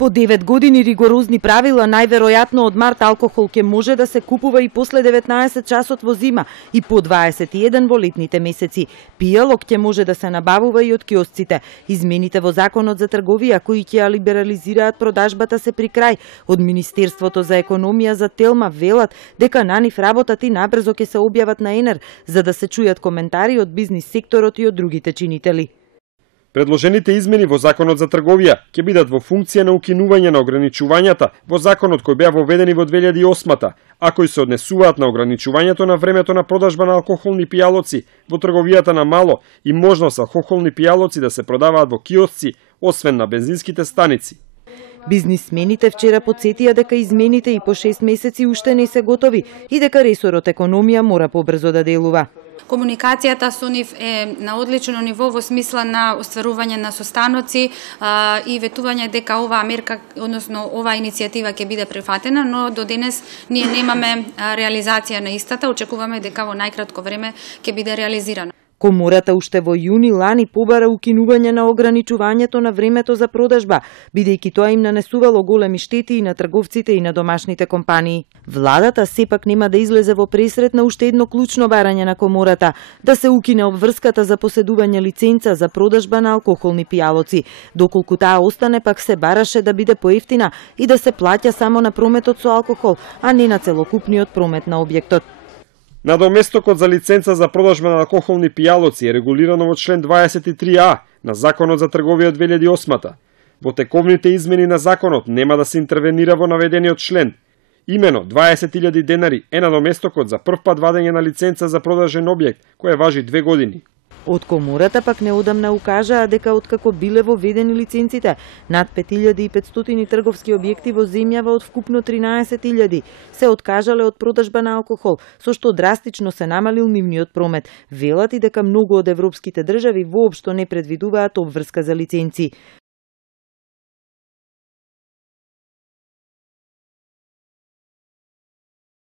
По 9 години ригорозни правила, најверојатно од март алкохол ќе може да се купува и после 19 часот во зима и по 21 во летните месеци. Пијалок ќе може да се набавува и од киосците. Измените во Законот за трговија кои ќе ја либерализираат продажбата се при крај. Од Министерството за економија за Телма велат дека на нив работат и набрзо ќе се објават на ЕНЕР за да се чујат коментари од бизнис секторот и од другите чинители. Предложените измени во Законот за трговија ќе бидат во функција на укинување на ограничувањата во Законот кои беа воведени во 2008-та, а кои се однесуваат на ограничувањето на времето на продажба на алкохолни пијалоци во трговијата на мало и можност алкохолни пијалоци да се продаваат во киосци, освен на бензинските станици. Бизнисмените вчера потсетија дека измените и по 6 месеци уште не се готови и дека ресорот економија мора побрзо да делува. Комуникацијата со нив е на одлично ниво во смисла на остварување на состаноци и ветување дека оваа мерка, односно оваа иницијатива ќе биде прифатена, но до денес ние немаме реализација на истата, очекуваме дека во најкратко време ќе биде реализирана. Комората уште во јуни лани побара укинување на ограничувањето на времето за продажба, бидејќи тоа им нанесувало големи штети и на трговците и на домашните компании. Владата сепак нема да излезе во пресрет на уште едно клучно барање на комората, да се укине обврската за поседување лиценца за продажба на алкохолни пијалоци, доколку таа остане пак се бараше да биде поевтина и да се плаќа само на прометот со алкохол, а не на целокупниот промет на објектот. Надоместокот за лиценца за продажба на алкохолни пијалоци е регулирано во член 23а на Законот за трговија од 2008-та. Во тековните измени на законот нема да се интервенира во наведениот член. Имено 20.000 денари е надоместокот за првпат вадење на лиценца за продажен објект, кој важи 2 години. Од комората пак неодамна укажаа дека откако биле воведени лиценците, над 5500 трговски објекти во земјава од вкупно 13.000 се откажале од продажба на алкохол, со што драстично се намалил нивниот промет. Велат и дека многу од европските држави воопшто не предвидуваат обврска за лиценци.